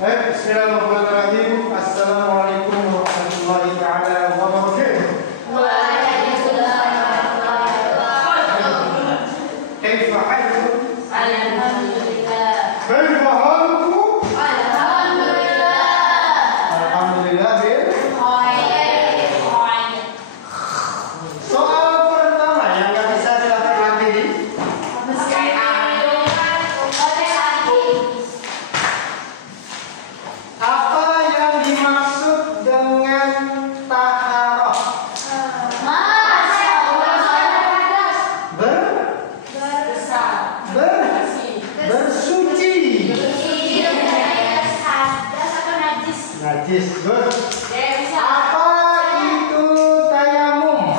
Bismillahirrahmanirrahim. Assalamualaikum warahmatullahi taala wabarakatuh. Waalaikumsalam warahmatullahi wabarakatuh. Kaifa halukum? Alhamdulillah. Kaifa halukum? Alhamdulillah. Alhamdulillah bil. Khair. Soal pertama yang nggak bisa dilakukan diri. Apa yang dimaksud dengan taharah? Bersuci. Najis. Good. Apa itu tayamum?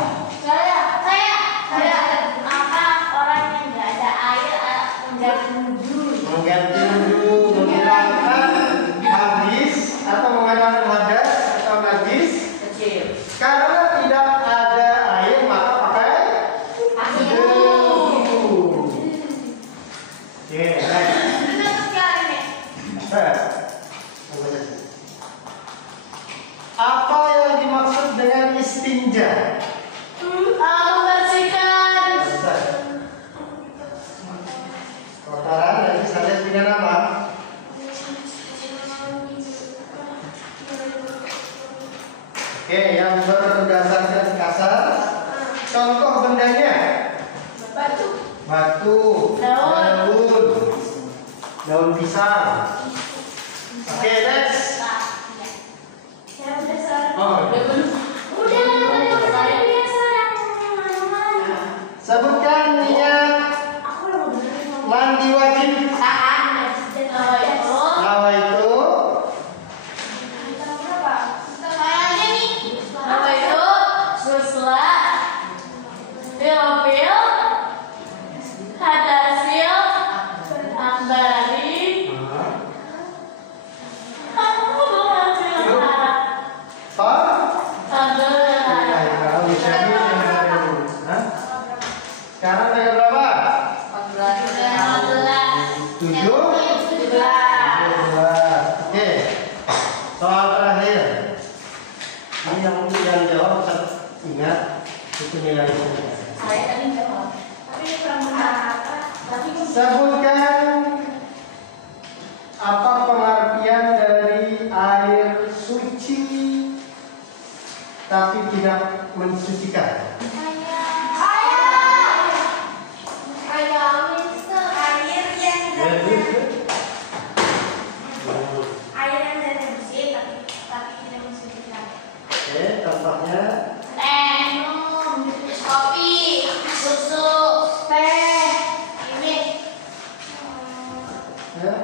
Mengganti wudu menggunakan hadis atau menggunakan hadas atau najis. Karena tidak ada air maka pakai wudu. Oke, apa yang dimaksud dengan istinja? Kotoran dari saja dengan apa? Oke, yang berdasarkan kasar. Contoh bendanya. Batu, daun pisang. Oke, next. Sebutkan niat mandi wajib. Nawaitu. Sekarang tanggal berapa? 7. Oke. Soal terakhir. Ini yang jawab ingat itu nilainya. Sebutkan apa pengertian dari air suci tapi tidak mensucikan? Oke, contohnya Kopi, susu, teh, ini ya,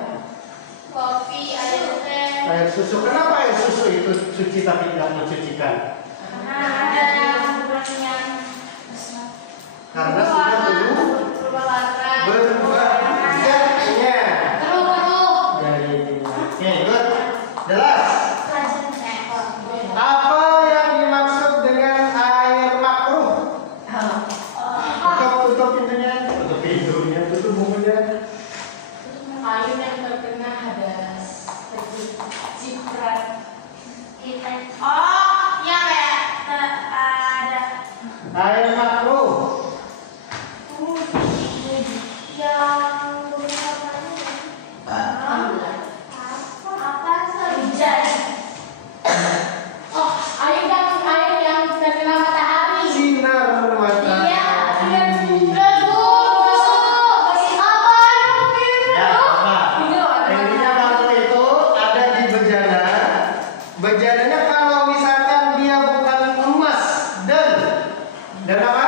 kopi, air teh. air susu. Kenapa air susu itu suci tapi tidak mensucikan? Ada yang Karena sudah berubah zatnya. Jadi, oke, good. Jelas. Apa yang dimaksud dengan air makruh? Tutup pintunya, tutup bukunya. Air yang terkena hadas, ciprat. Oh, ya kayak ada. Air makruh. Yang apa hujan? Oh, air yang terkena matahari. Sinar matahari. Iya, Ya, intinya makruh itu ada di bejana. Bejananya kalau misalkan dia bukan emas dan apa?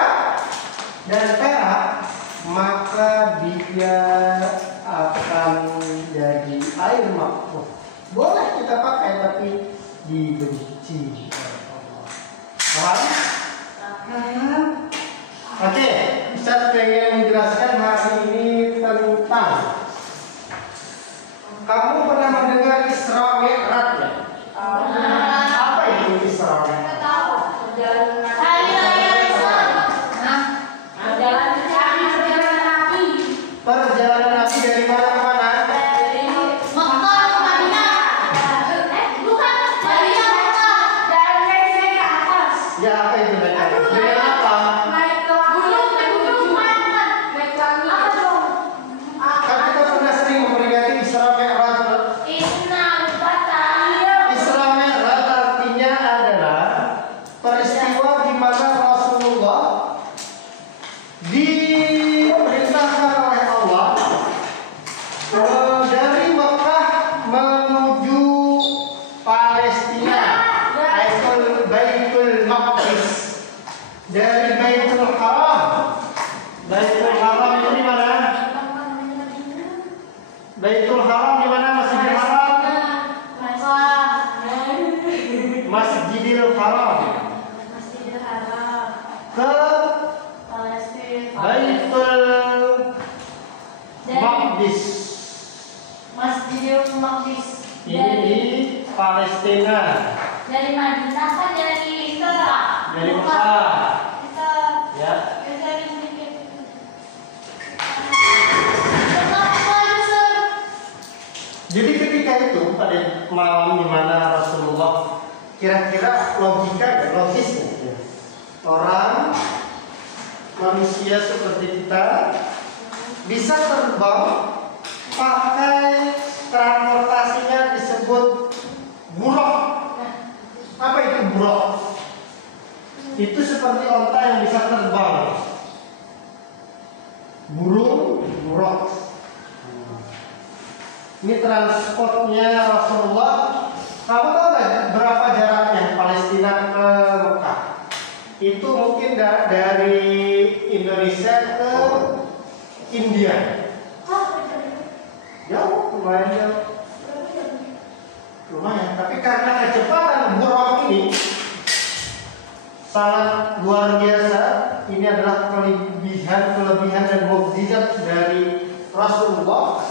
Dan perak, maka dia akan jadi air makruh. Boleh kita pakai tapi dibenci. Paham? Oke, Ustaz pengen menjelaskan hari ini tentang kamu pernah mendengar Isra Mi'raj ya? Apa itu Isra Mi'raj? Perjalanan Nabi dari mana ke mana? Dari Mekah ke Madinah. Baitul Haram di mana? Masjidil Haram. Masjidil Haram. Masjidil Haram. Ke Palestina. Baitul Maqdis. Masjidil Maqdis. Ini di Palestina. Dari Madinah kan dari Mekah. Dari Mekah. Kita Ya. dari sedikit. Jadi ketika itu pada malam di mana Rasulullah, kira-kira logika, logisnya, orang manusia seperti kita bisa terbang pakai transportasinya disebut buruk. Apa itu buruk? Itu seperti onta yang bisa terbang. Burung, buruk. Ini transportnya Rasulullah. Kamu tahu nggak berapa jaraknya Palestina ke Mekah? Itu mungkin dari Indonesia ke India. Jauh, lumayan jauh. Lumayan. Tapi karena kecepatan burung ini sangat luar biasa, ini adalah kelebihan dan mukjizat dari Rasulullah.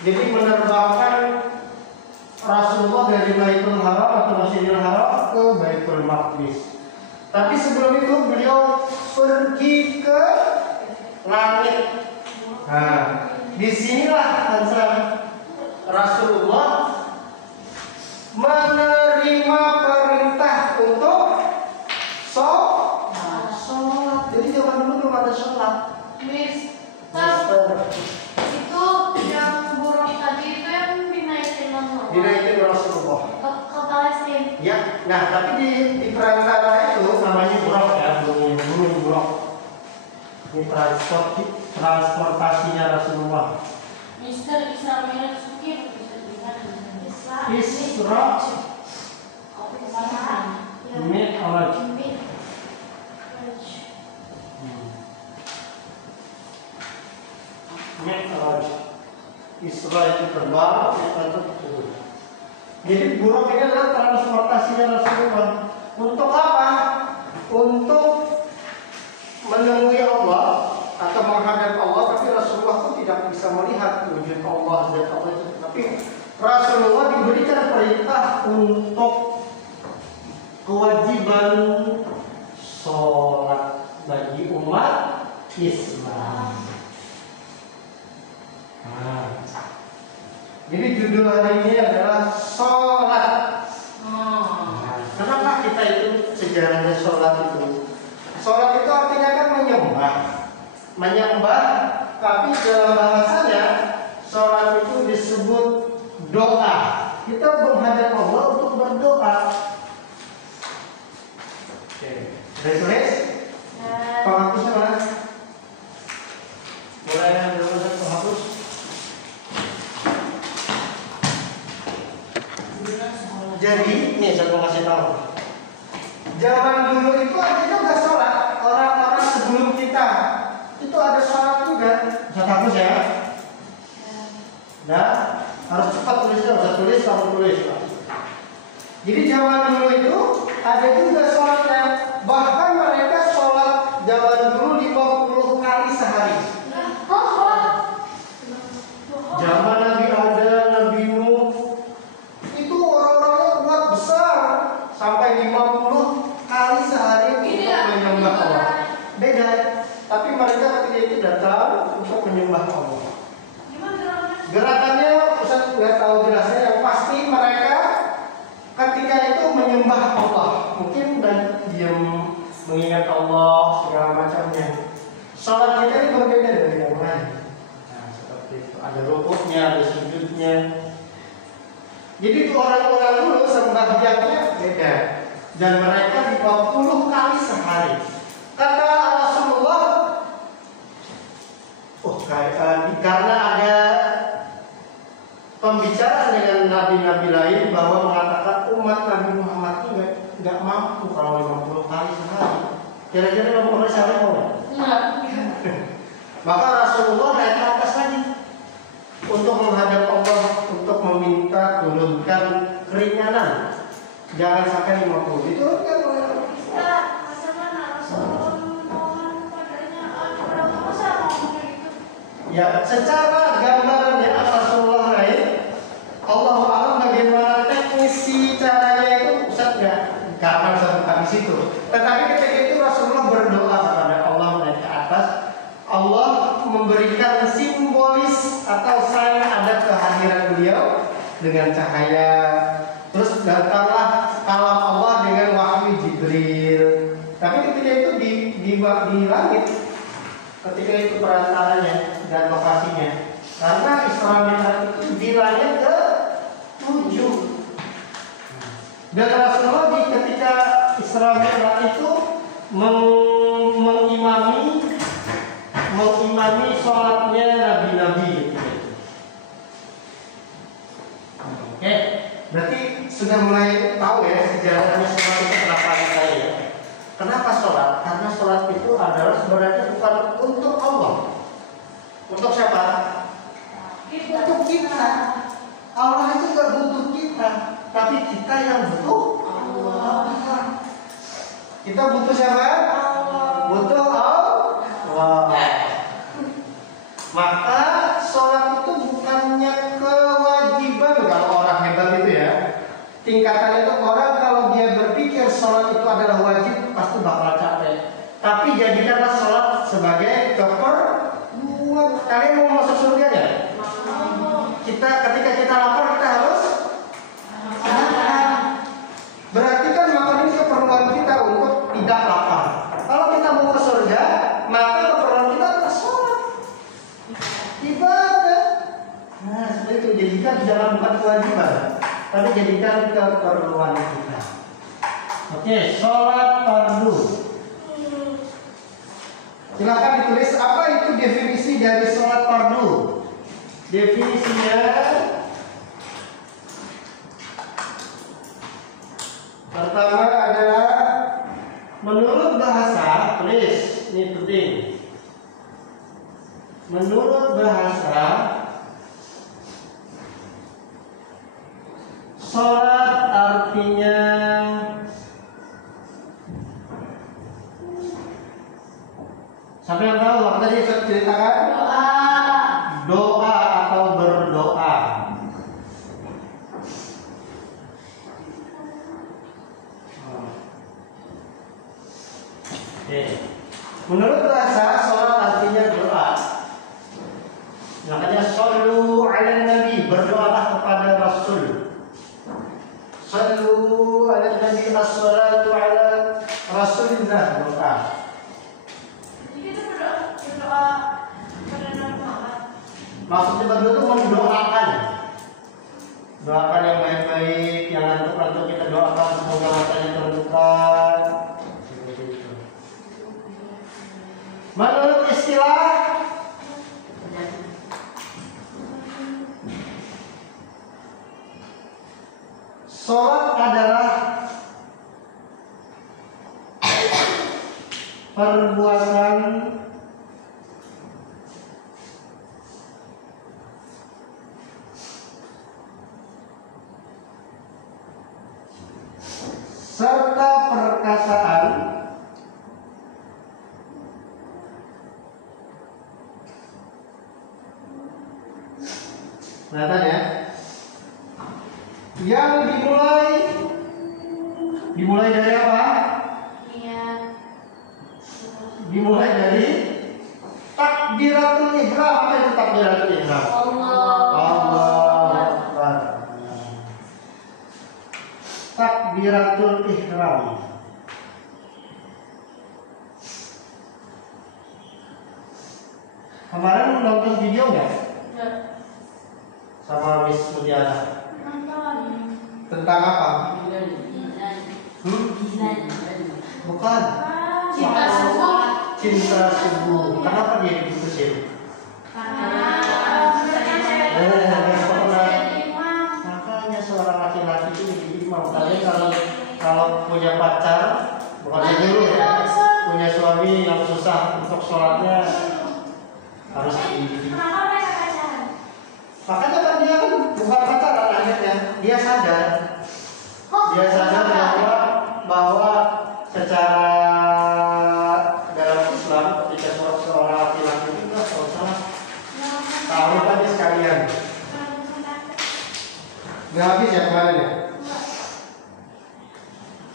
Jadi menerbangkan Rasulullah dari Baitul Haram atau Masjidil Haram ke Baitul Maqdis. Tapi sebelum itu beliau pergi ke langit. Nah, disinilah Rasulullah menerima perintah untuk sholat. Jadi zaman dulu belum ada sholat. Itu yang burung tadi itu yang dinaikin Rasulullah. Dinaikin Rasulullah. Ke Palestina. Ya, nah tapi di perantara itu namanya buruk ya, burung buruk. Ini transportasinya Rasulullah. Mister Isra Mi'raj itu bisa dilihat Isra Mi'raj. Mi'raj. Isra itu terbang, Mi'raj itu turun. Jadi buruk ini adalah transportasinya Rasulullah. Untuk apa? Untuk menemui Allah atau menghadap Allah, tapi Rasulullah itu tidak bisa melihat wujud Allah, zat Allah itu. Tapi Rasulullah diberikan perintah untuk kewajiban sholat bagi umat Islam. Nah, jadi judul hari ini adalah sholat. Kenapa kita itu sejarahnya sholat itu? Sholat itu artinya kan menyembah, tapi dalam bahasanya sholat itu disebut doa. Kita menghadap Allah untuk berdoa. Oke, tulis. Penghapusnya mana? Mulai yang dulu penghapus. Jadi, nih saya mau kasih tahu. Zaman dulu itu ada juga sholat. Orang-orang sebelum kita itu ada sholat juga. Bisa hapus ya? Nah, harus cepat tulisnya. Usah tulis, kamu tulis. Jadi zaman dulu itu ada juga sholatnya. Bahkan mereka sholat zaman dulu 50 kali sehari. Zaman Nabi Adam, Nabi Nuh, itu orang-orangnya kuat besar sampai 50 kali sehari untuk menyembah Allah. Beda, tapi mereka ketika itu datang untuk menyembah Allah. Gerakannya Ustaz nggak tahu jelasnya, yang pasti mereka ketika itu menyembah Allah, mungkin dan diam mengingat Allah segala macamnya. Salat kita ini berbeda dari yang lain. Nah, seperti itu. Ada rukuknya, ada sujudnya. Jadi itu orang-orang dulu sembahyangnya beda, dan mereka 50 kali sehari. Kata Rasulullah, karena ada pembicaraan dengan nabi-nabi lain bahwa mengatakan umat Nabi Muhammad itu nggak mampu kalau 50 kali sehari. Kira-kira 50 kali sehari mau nggak? Maka Rasulullah naik ke atas lagi. untuk menghadap Allah, untuk meminta turunkan keringanan. Jangan sampai 50. Diturunkan oleh Allah. Ustaz, bagaimana Rasulullah memohon padanya kepada Allah, masa ngomong kayak gitu? Ya, secara gambarannya Rasulullah lain, Allah alam bagaimana teknisi caranya itu Ustaz nggak akan sampai di situ. Tetapi ketika itu Rasulullah berdoa kepada Allah naik ke atas, Allah memberikan simbolis atau sign ada kehadiran beliau dengan cahaya. Terus datanglah kalam Allah dengan wahyu Jibril. Tapi ketika itu di langit, ketika itu perantaranya dan lokasinya. Karena Isra Mi'raj itu di langit ke-7. Dan Rasulullah ketika Isra Mi'raj itu mengimami sholatnya nabi-nabi. Oke, berarti sudah mulai tahu ya sejarahnya sholat itu kenapa kita ya. Kenapa sholat? Karena sholat itu adalah sebenarnya bukan untuk Allah. Untuk siapa? Untuk kita. Allah itu gak butuh kita, tapi kita yang butuh Allah. Kita butuh siapa? Butuh Allah. Maka sholat itu bukannya kewajiban. Kalau orang hebat itu ya, tingkatan itu orang kalau dia berpikir sholat itu adalah wajib pasti bakal capek. Tapi jadikanlah sholat sebagai keperluan. Kalian mau masuk surga ya? Ketika kita lapar kita harus makan. Berarti kan makan ini keperluan kita untuk tidak lapar. Kalau kita mau ke surga, maka keperluan kita adalah sholat, ibadah. Nah, seperti itu. Jadikan jangan bukan kewajiban, tapi jadikan keperluan kita. Oke, sholat fardu. Silakan ditulis apa itu definisi dari sholat fardu. Definisinya pertama adalah menurut bahasa, tulis ini penting. Menurut bahasa, sholat artinya sampai yang tahu apa tadi saya ceritakan? Doa atau berdoa. Oke. Menurut bahasa sholat artinya doa. Makanya shollu ala nabi, berdoalah kepada Rasul. Shollu ala nabi, as-salatu ala Rasulillah, doa. Jadi kita berdoa kepada Nabi Muhammad. Maksudnya berdoa itu mendoakan. Doakan yang baik-baik, yang ngantuk-ngantuk kita doakan semoga matanya terbuka. Seperti itu. Menurut istilah sholat adalah perbuatan serta perkataan kelihatan ya, yang dimulai dari apa? Dimulai dari takbiratul ihram. Apa itu takbiratul ihram? Allah Akbar. Takbiratul ihram. Kemarin nonton video nggak? Sama Miss Mutiara. Tentang apa? Bukan. Cinta subuh. Cinta subuh. Kenapa dia diputusin? Makanya seorang laki-laki itu jadi imam. Tapi kalau punya pacar, bukan dulu ya, punya suami yang susah untuk sholatnya harus di. dia sadar bahwa secara dalam Islam ketika seorang laki-laki itu nggak salah tahu tadi sekalian nggak habis ya kemarin ya.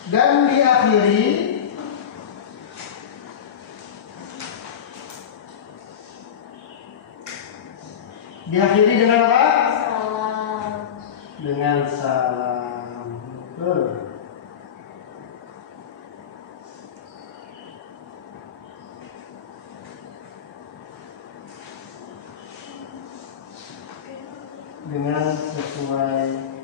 Dan diakhiri dengan apa? Salam. Dengan salam. Betul. Dengan sesuai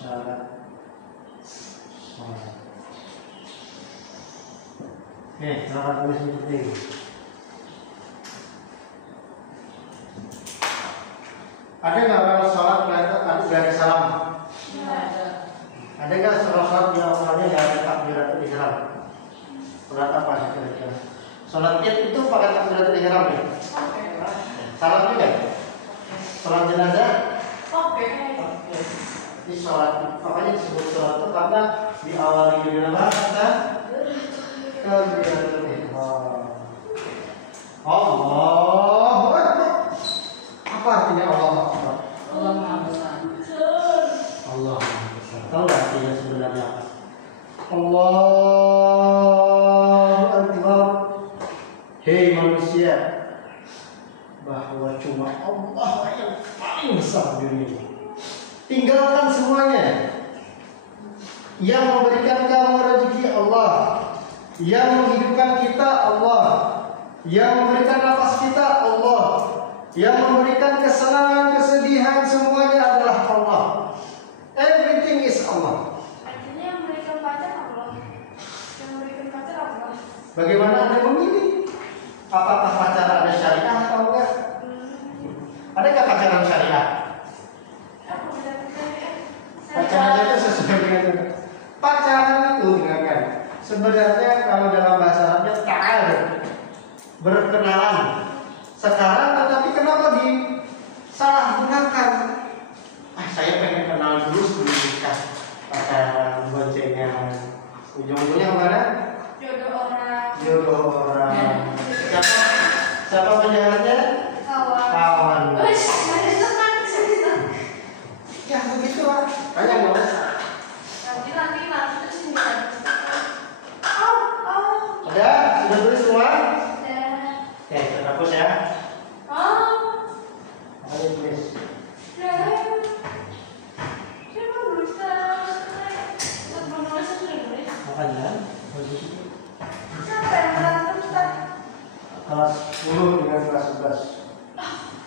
syarat sholat. Oke, syarat tulis seperti ini. Ada nggak orang sholat nggak ada salam? Ada nggak sholat di awalnya nggak ada takbiratul ihram? Sholat apa sih kira-kira? Sholat id itu pakai takbiratul ihram ya? Salam juga? Sholat jenazah? Oke. Di sholat, makanya disebut sholat itu karena diawali dengan apa? Takbiratul ihram. Allahu Akbar. Apa artinya Allah Akbar? Allah Maha Besar. Allah Maha Besar. Tahu nggak artinya sebenarnya apa? Allahu Akbar. Hei manusia, bahwa cuma Allah yang paling besar di dunia. Tinggalkan semuanya. Yang memberikan kamu rezeki Allah, yang menghidupkan kita Allah, yang memberikan nafas kita Allah, yang memberikan kesenangan, kesedihan, semuanya adalah Allah. Everything is Allah. Artinya yang memberikan pacar Allah. Yang memberikan pacar Allah. Bagaimana Anda memilih? Apakah pacaran ada syariah atau enggak? Ada nggak pacaran syariah? Pacaran itu sesuai dengan pacaran itu dengarkan. Sebenarnya kalau dalam bahasa Arabnya ta'aruf, berkenalan. Sekarang tetapi kenapa disalahgunakan? Saya pengen kenal dulu sebelum nikah. Pacaran, boncengan. Ujung-ujungnya mana? Jodoh orang. Siapa penjahatnya? Kawan. Ya begitu lah. Kayak nggak usah. Ada? Sudah tulis semua? Oke, terhapus ya. Ayo tulis. Makanya kelas 10 dengan kelas 11.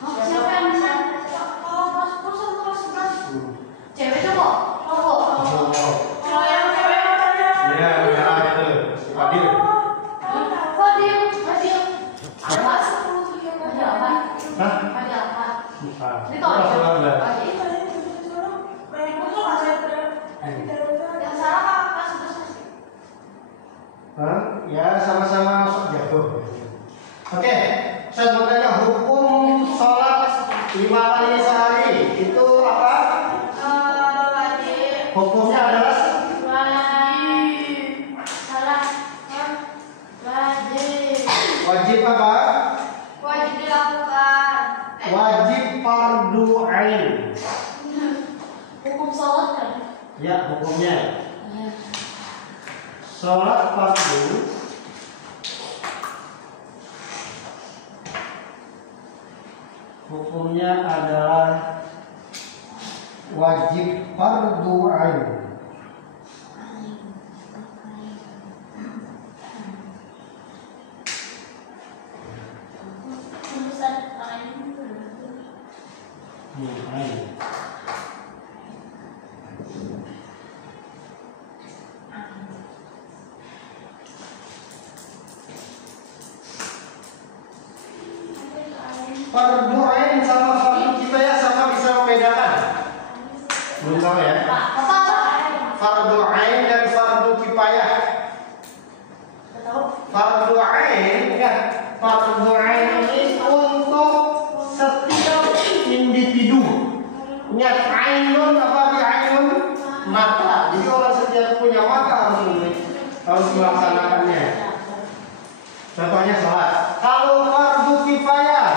Siapa yang bisa? Kelas 10 sama kelas 11. Cewek cowok? Cowok. Kalau yang cewek apa ya? Iya, benar itu. Fadil. Fadil. Ada 10 tuh yang ada apa? Hah? Ada apa? Bukan. Ini kalau Kelas 11. yang salah kelas 11. Hah? Ya sama-sama jatuh. Oke, saya mau tanya hukum sholat 5 kali sehari itu apa? Wajib. Hukumnya adalah Wajib. Salah. Wajib. wajib apa? Wajib dilakukan. Wajib fardu ain. Hukum sholat kan? Ya, hukumnya. Sholat fardu hukumnya adalah wajib fardu ain. Tulisan lain. Ain. Fardu ain sama fardu kifayah sama bisa membedakan? Belum tahu ya? fardu ain dan fardu kifayah. Fardu ain ya, fardu ain ini untuk setiap individu. Ingat ainun apa di ainun? Mata. Jadi orang setiap punya mata harus melaksanakannya. Contohnya sholat. Kalau fardu kifayah,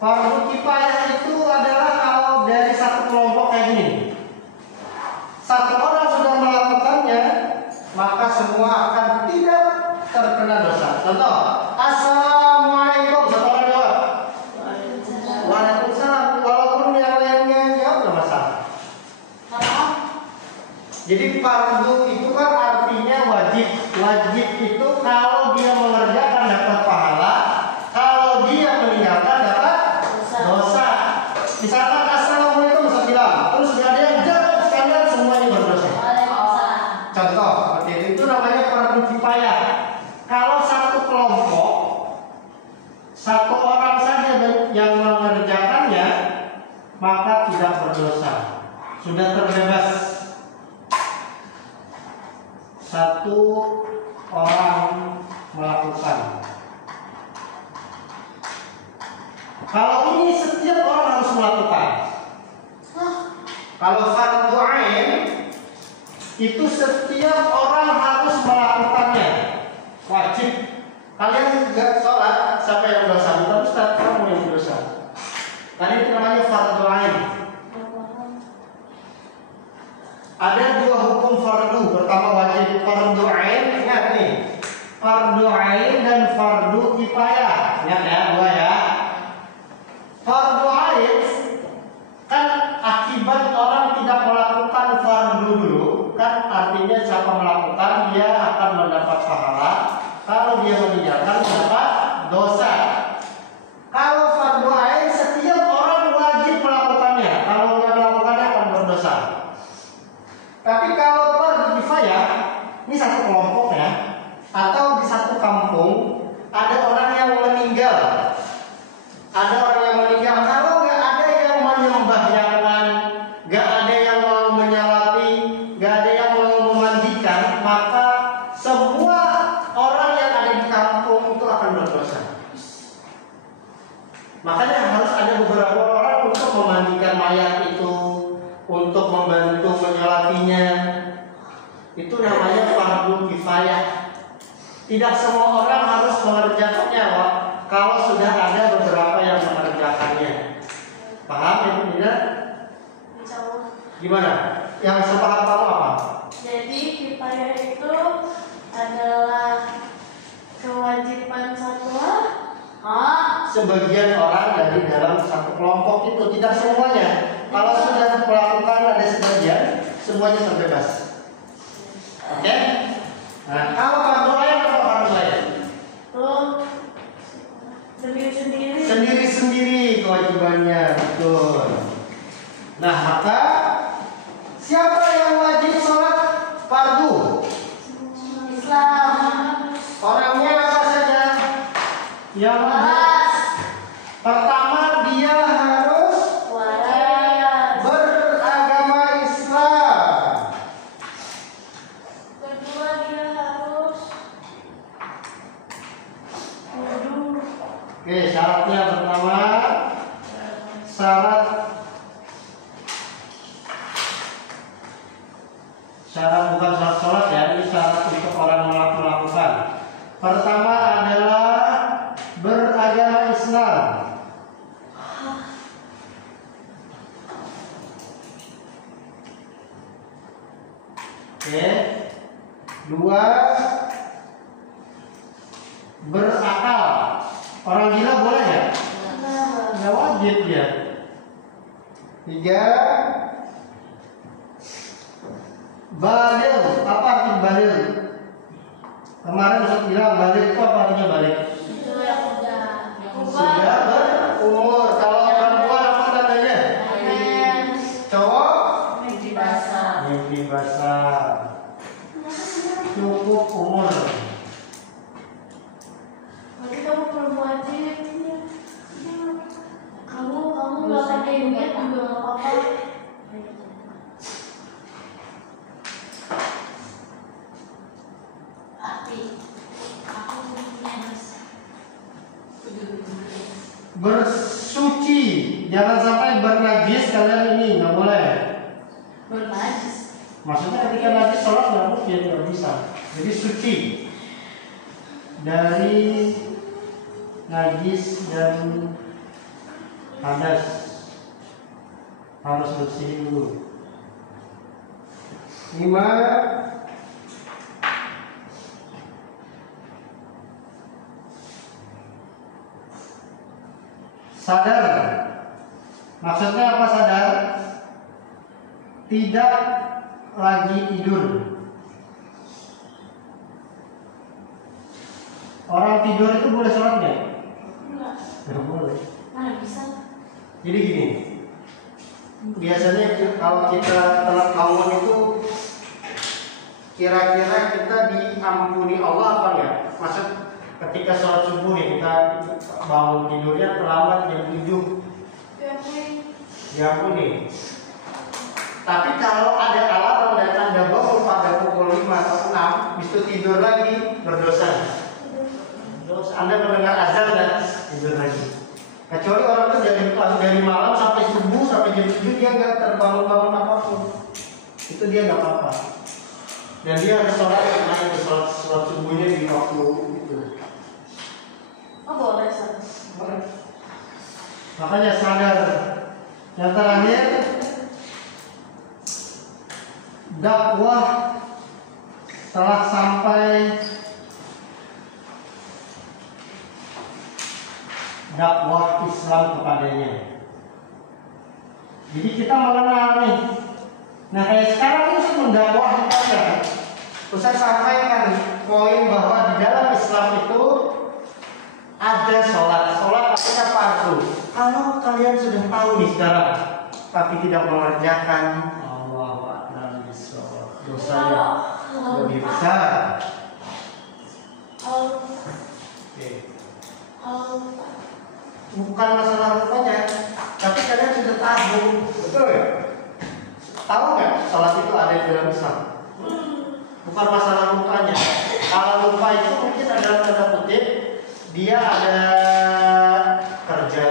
fardu kifayah itu adalah kalau dari satu kelompok kayak gini, satu orang sudah melakukannya, maka semua akan tidak terkena dosa. Contoh, assalamualaikum, satu orang jawab. Waalaikumsalam. Walaupun yang lainnya jawab nggak masalah. Jadi fardu itu kan artinya wajib. Wajib itu kalau dia mengerjakan dapat pahala, kalau dia meninggalkan dapat dosa. Misalkan assalamualaikum bilang, terus nggak ada yang jawab sekalian semuanya berdosa. Contoh seperti itu namanya fardu kifayah. Kalau satu kelompok, satu orang saja yang mengerjakannya, maka tidak berdosa, sudah terbebas. Satu orang melakukan. Kalau ini setiap orang harus melakukan. Kalau fardu ain itu setiap orang harus melakukannya, wajib. Kalian nggak sholat, siapa yang dosa? Bukan Ustaz, kamu yang dosa. Tadi itu namanya fardu ain. Ada dua hukum fardu. Pertama wajib fardu ain, ingat nih. Fardu ain dan fardu kifayah. Ingat ya, dua ya. Fardu ain kan akibat orang tidak melakukan fardu dulu, kan artinya siapa melakukan dia akan mendapat pahala. Kalau dia meninggalkan mendapat dosa. Kalau fardu ain setiap orang wajib melakukannya. Kalau nggak melakukannya akan berdosa. Tapi kalau fardu kifayah, ini satu kelompok ya, atau di satu kampung ada orang yang meninggal, ada orang yang meninggal. Kalau nggak ada yang menyembah jangan, nggak ada yang mau menyalati, nggak ada yang mau memandikan, maka semua orang yang ada di kampung itu akan berdosa. Makanya harus ada beberapa orang untuk memandikan mayat itu, untuk membantu menyolatinya. Itu namanya fardu kifayah. Tidak semua orang harus mengerjakannya, Wak. Kalau sudah ada beberapa yang mengerjakannya. Paham ya, tidak? Gimana? Yang sepaham kamu apa? Jadi kifayah itu adalah kewajiban satu sebagian orang dari dalam satu kelompok itu, tidak semuanya. Kalau sudah melakukan ada sebagian, semuanya terbebas. Oke? Nah, kalau fardu ain atau fardu ain? Sendiri-sendiri. Sendiri-sendiri kewajibannya, betul. Nah, maka siapa yang wajib sholat fardu? Islam. Orangnya apa saja? Yang pertama dia harus beragama Islam. Kedua dia harus wudu. Oke, syaratnya pertama syarat bukan syarat sholat ya, ini syarat untuk orang melakukan. Pertama adalah beragama Islam. Oke. Dua, berakal. Orang gila boleh ya? Nggak wajib ya. Tiga, baligh. Apa arti baligh? Kemarin Ustaz bilang baligh itu apa artinya baligh? Itu yang Sudah berumur. Kalau perempuan apa tandanya? Cowok? mimpi basah. Mimpi basah. Cukup umur. Berarti kamu belum wajib. Kamu nggak pakai duit juga nggak apa-apa. bersuci, jangan sampai bernajis. Kalian ini nggak boleh. Bernajis. Maksudnya ketika najis sholat nggak mungkin, nggak bisa. Jadi suci dari najis dan hadas, harus bersih dulu. 5. Sadar. Maksudnya apa sadar? Tidak lagi tidur. Orang tidur itu boleh sholat nggak? Enggak. Nggak boleh. Mana bisa? Jadi gini, biasanya kalau kita telat bangun itu kira-kira kita diampuni Allah apa ya? Maksud ketika sholat subuh ya, kita bangun tidurnya terlambat jam 7, diampuni. Tapi kalau ada alarm dan Anda bangun pada pukul 5 atau 6, habis itu tidur lagi, berdosa. Terus Anda mendengar azan dan tidur lagi. Kecuali orang itu dari malam sampai subuh sampai jam 7 dia nggak terbangun-bangun apapun, itu dia nggak apa-apa. Dan dia harus sholat karena itu sholat subuhnya di waktu itu. Oh boleh sih. Boleh. Makanya sadar. Yang terakhir, dakwah telah sampai. Dakwah Islam kepadanya. Jadi kita mengenal nih. Nah kayak sekarang ini saya mendakwah saja. Saya sampaikan poin bahwa di dalam Islam itu ada sholat. Sholat artinya fardu. Kalau kalian sudah tahu nih sekarang, tapi tidak mengerjakan, Allahu Akbar, dosanya lebih besar. Oke. Bukan masalah rupanya, tapi kalian sudah tahu, betul ya? Tahu nggak sholat itu ada di dalam Islam? Bukan masalah lupanya. Kalau lupa itu mungkin adalah tanda kutip dia ada kerja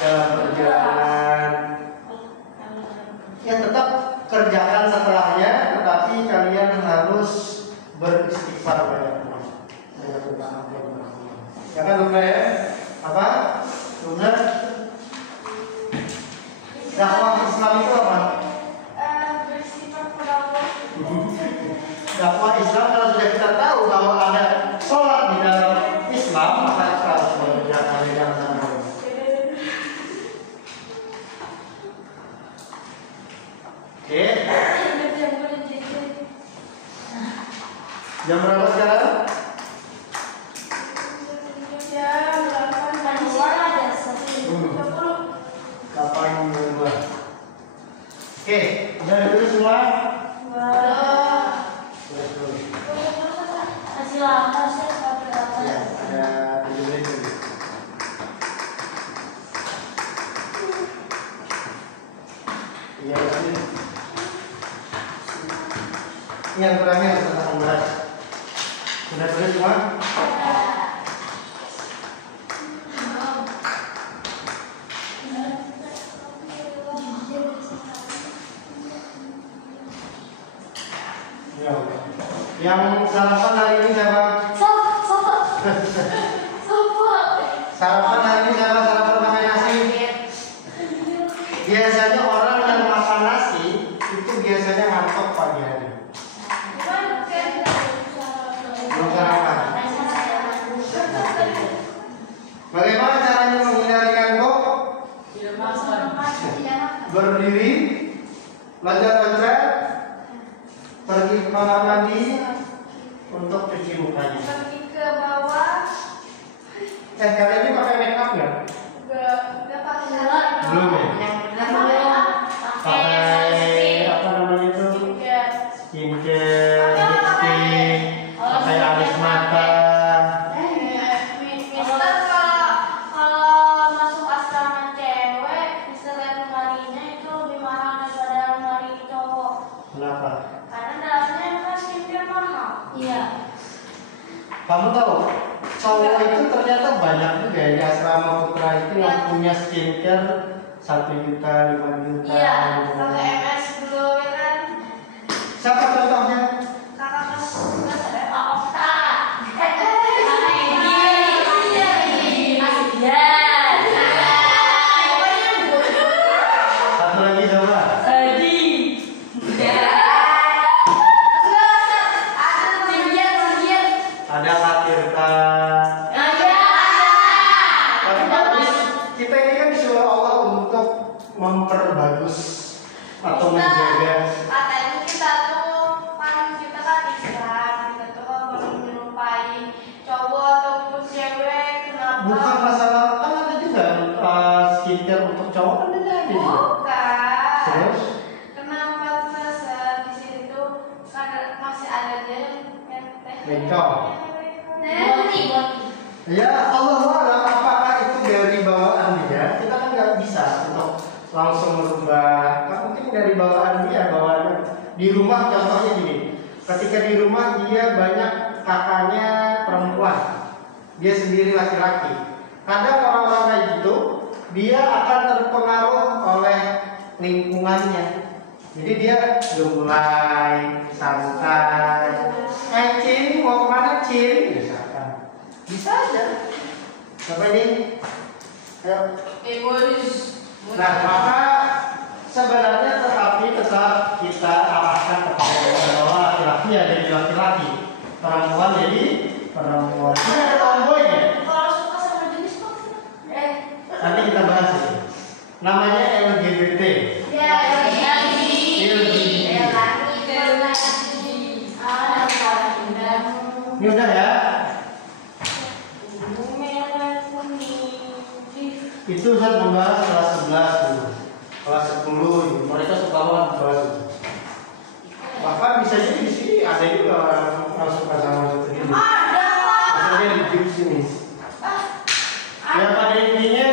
dalam perjalanan, ya tetap kerjakan setelahnya, tetapi kalian harus beristighfar banyak. Ya kan lupa ya? Apa? Lupa? Dakwah Islam itu apa? Bersifat pada Allah. Dakwah Islam kalau sudah kita tahu bahwa ada sholat di dalam Islam, maka kita harus mengerjakan yang sama. Oke. Jam berapa sekarang? Kapan berubah? Oke, udah dulu semua. Masih lama sih sampai berapa? Ya, ada 7 menit lagi. Iya, ini. Yang terakhir tentang beras. Sudah tulis semua? Yang sarapan hari ini siapa? Sarapan hari ini siapa? Sarapan pakai nasi. Biasanya orang yang makan nasi itu biasanya ngantuk pagi hari. Belum sarapan. Bagaimana caranya menghindari ngantuk? Berdiri, loncat-loncat, pergi ke kamar mandi untuk cuci mukanya. Pergi ke bawah. Kalian ini pakai make up nggak? Enggak pakai. Belum ya? Pakai apa namanya itu? Skincare, lipstick, pakai alis mata. Mister kalau masuk asrama cewek, Mister lihat lemarinya itu lebih mahal daripada lemari cowok. Kenapa? Karena dalamnya kan skincare mahal. Iya. Kamu tahu cowok itu ternyata banyak juga ya di asrama putra itu yang punya skincare 1 juta, 5 juta. Iya, pakai MS dulu ya kan. Siapa contohnya? Kakak kelas ada Pak Okta. Satu lagi coba. Ada Kak Tirta. Tapi bagus. Kita ini kan disuruh Allah untuk memperbagus atau menjaga. Katanya kita tuh kan kita kan Islam, kita tuh kalau menyerupai cowok ataupun cewek kenapa? Bukan masalah, kan ada juga skincare untuk cowok kan ada juga. Bukan. Terus? Kenapa masa di sini tuh masih ada aja yang Makeup. body. Ya Allah alam apakah itu dari bawaan dia? Kita kan nggak bisa untuk langsung merubah. Kan mungkin dari bawaan dia, bawaan di rumah contohnya gini. Ketika di rumah dia banyak kakaknya perempuan, dia sendiri laki-laki. Kadang orang-orang kayak gitu dia akan terpengaruh oleh lingkungannya. Jadi dia gemulai, santai. Cin, mau kemana Cin? Misalkan. Bisa aja. Coba nih. Ayo. Nah, maka sebenarnya tetap kita arahkan kepada bahwa laki-laki ya jadi laki-laki, perempuan jadi perempuan. Ini ada tomboynya. Kalau suka sama jenis kok? Nanti kita bahas ini. Namanya LGBT. Ya, Ini udah ya. Itu saya membahas kelas 11 dulu. Kelas 10 mereka suka banget baru. Bahkan bisa jadi di sini ada juga orang suka sama itu ini. Maksudnya di tim sini. Ya pada intinya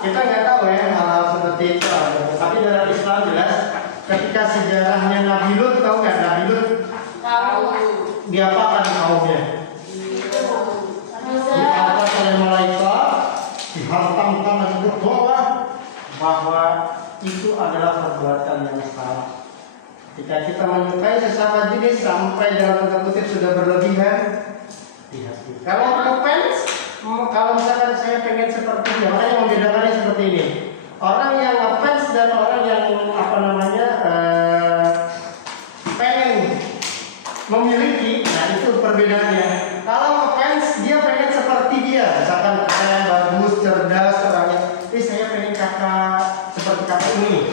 kita nggak tahu ya hal-hal seperti itu ada. Tapi dalam Islam jelas ketika sejarahnya Nabi Lut, tahu nggak Nabi Lut? Tahu. Diapakan kaumnya? Diangkat oleh malaikat, dihantam-hantam dan berdoa bahwa itu adalah perbuatan yang salah. Jika kita menyukai sesama jenis sampai dalam tanda kutip sudah berlebihan, hati-hati. Kalau ngefans, kalau misalkan saya pengen seperti ini, makanya membedakannya seperti ini. Orang yang ngefans dan orang yang pengen memiliki, nah itu perbedaannya. Kalau ngefans dia pengen seperti dia, misalkan saya bagus, cerdas, orangnya, saya pengen kakak seperti kakak ini.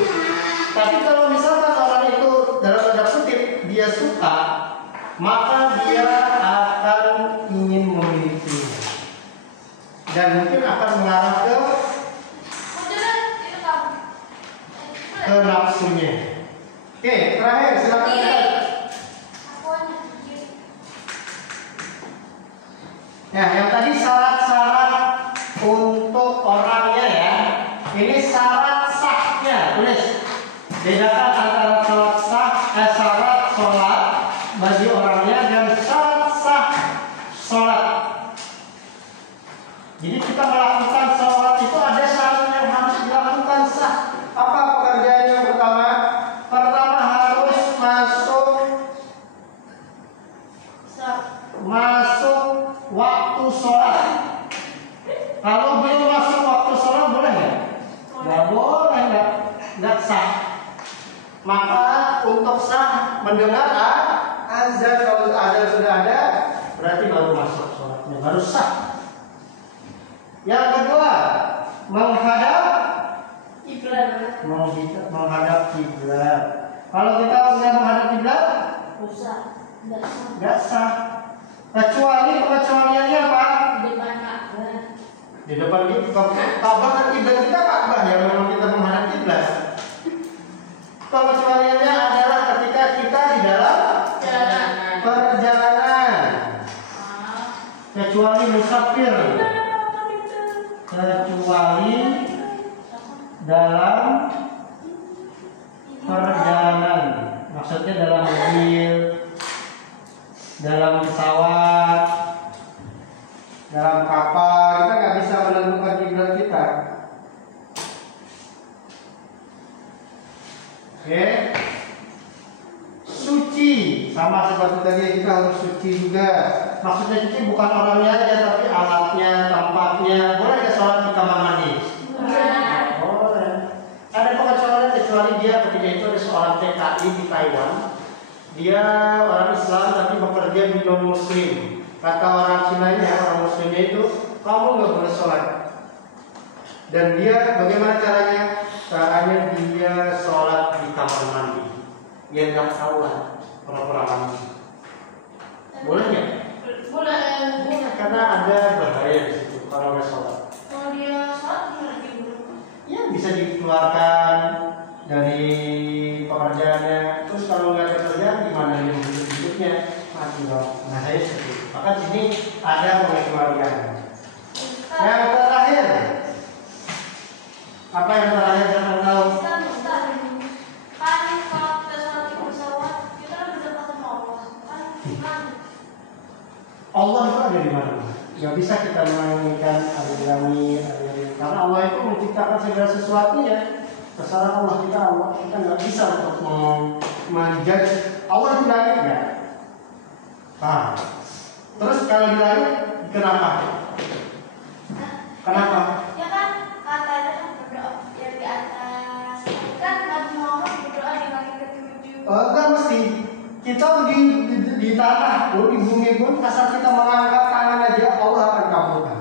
Tapi kalau misalkan orang itu dalam tanda kutip dia suka, maka dia akan ingin memilikinya dan mungkin akan mengarah ke nafsunya. Oke, terakhir silakan. Nah, yang tadi syarat-syarat untuk orangnya ya. Ini syarat sahnya, tulis. Bedakan antara syarat sah, syarat sholat bagi orangnya dan syarat sah sholat. Jadi kita melakukan sholat itu ada syarat yang harus dilakukan sah. Apa pekerjaan yang pertama? Pertama harus masuk waktu sholat. Kalau belum masuk waktu sholat boleh nggak? Nggak boleh, nggak sah. Maka untuk sah mendengar azan, kalau azan sudah ada berarti baru masuk sholatnya, baru sah. Yang kedua menghadap kiblat. Kalau kita nggak menghadap kiblat, nggak sah. Kecuali pengecualiannya apa? Di depan kita, Ka'bah kan kiblat kita Ka'bah ya, memang kita menghadap kiblat. Pengecualiannya adalah ketika kita di dalam perjalanan. Kecuali musafir. Kecuali dalam perjalanan. Maksudnya dalam mobil, dalam pesawat, Oke. Suci sama seperti tadi kita harus suci juga. Maksudnya suci bukan orangnya aja tapi alatnya, tempatnya. Boleh nggak sholat di kamar mandi? Boleh. Ada pengecualian kecuali dia ketika itu ada seorang TKI di Taiwan. Dia orang Islam tapi bekerja di non Muslim. Kata orang Cina-nya, orang Muslimnya itu, kamu nggak boleh sholat. Dan dia bagaimana caranya? Caranya dia sholat di kamar mandi. Dia nggak tahuan pura-pura mandi. Boleh nggak? Boleh. Karena ada bahaya di situ kalau nggak sholat. Kalau dia sholat gimana tidur? Ya bisa dikeluarkan dari pekerjaannya. Terus kalau nggak ada kerjaan gimana dia hidupnya? Mati dong. Nah saya seperti itu. Maka sini ada pengecualian. Yang terakhir, apa yang terakhir yang tahu? Kan kalau kita sholat di pesawat, kita kan berdekat sama Allah. Kan Allah itu ada di mana? Gak bisa kita menginginkan ada di langit, ada di karena Allah itu menciptakan segala sesuatunya. Terserah Allah kita nggak bisa untuk menjudge Allah di langit ya. Terus kalau di langit kenapa? Kenapa? ya kan katanya kan berdoa yang di atas. Kan Nabi Muhammad berdoa di langit ketujuh. Enggak mesti. Kita di tanah pun, di bumi pun, asal kita mengangkat tangan aja Allah akan kabulkan.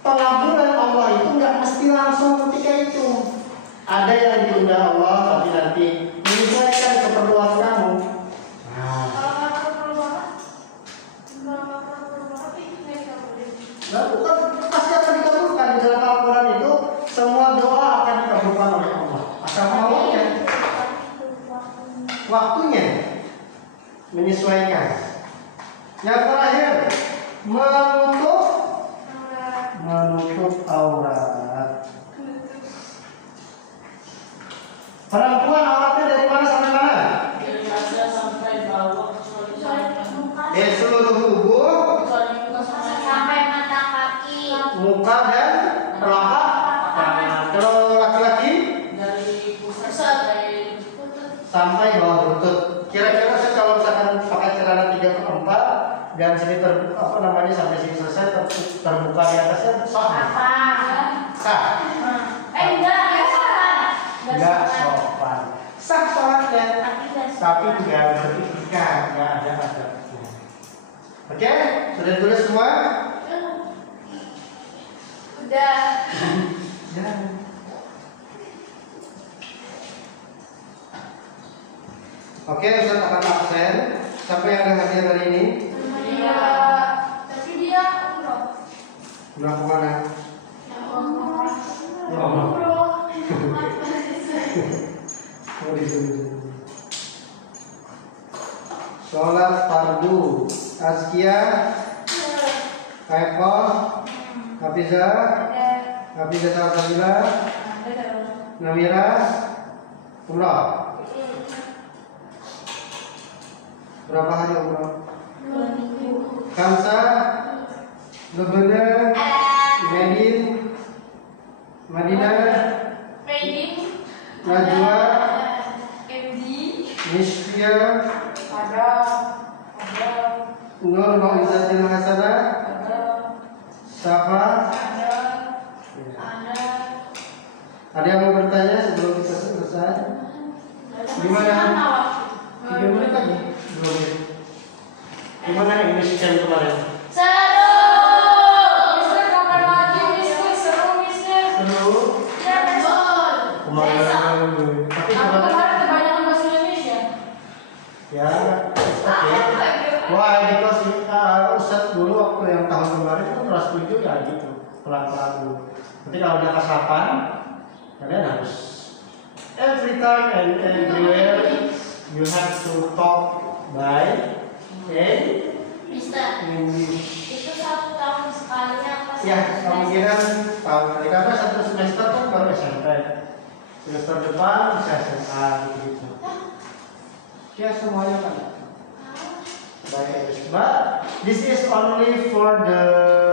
Pengabulan Allah itu nggak mesti langsung ketika itu. Ada yang ditunda Allah tapi nanti menyesuaikan keperluan kamu. Kalau nggak perlu banget, itu nggak dikabulin. Nah, bukan pasti akan dikabulkan di dalam Al-Quran itu semua doa akan dikabulkan oleh Allah. Asal maunya, waktunya menyesuaikan. Yang terakhir menutup aurat. Perempuan auratnya dari mana sampai mana? Dari dada sampai bawah Seluruh tubuh, Sampai mata kaki. muka dan telapak tangan. Kalau laki-laki dari pusat sampai sampai bawah lutut. Kira-kira saya kalau misalkan pakai celana 3/4 dan sini sampai sini selesai terbuka di atasnya sah. Apa? Sah. Enggak sopan. Sah sholatnya. Tapi nggak beretika, nggak ada adabnya. Oke, sudah ditulis semua? Udah. Ya. Oke, Ustaz akan absen. Siapa yang akan hadir hari ini? Iya. Tapi dia Udah kemana? Ya Allah. Oh, di sini. Sholat fardu Azkia, Eko, Hafiza, Salsabila, Namira, umrah. Berapa hari umrah? 2 minggu. Kamsa, Lebanon, Madinah, Najwa, Nisfia, Nur Mau'izatil Hasanah, Safa. Ada yang mau bertanya sebelum kita selesai? Gimana? 3 menit lagi? 2 menit. Gimana English Camp kemarin? Seru. Mister kapan lagi Mister? Seru Mister. Seru. Ya betul. Kemarin. Tapi Aku kemarin. kemarin kebanyakan bahasa Indonesia. Ya, oke. Wah, because Ustaz dulu waktu yang tahun kemarin itu kelas 7 ya gitu, pelan-pelan dulu. Nanti kalau udah kelas 8, kalian harus every time and everywhere you have to talk by Mister. English. Itu 1 tahun sekali apa? Ya, kemungkinan tahun kali karena 1 semester kan baru SMP. Semester depan bisa SMA gitu. Ya semuanya kan. Baik, but this is only for the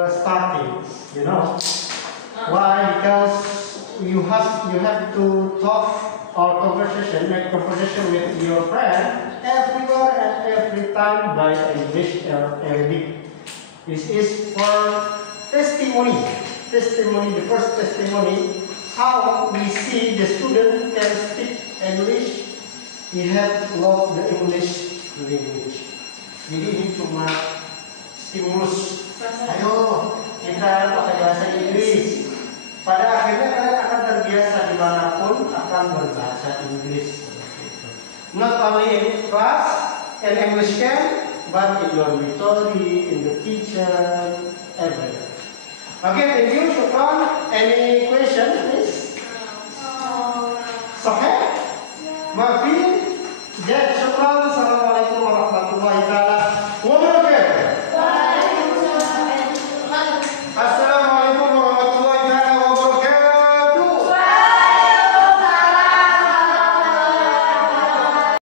starting, you know. Why? Because you have to talk or make conversation with your friend everywhere and every time by English or Arabic. This is for testimony. The first testimony, how we see the student can speak English. He have love the English language. Jadi ini cuma stimulus. Ayo kita pakai bahasa Inggris. Pada akhirnya kalian akan terbiasa dimanapun akan berbahasa Inggris. Not only in class and English camp, but in your dormitory, in the kitchen, everywhere. Okay, thank you. Shukran. Any question, please?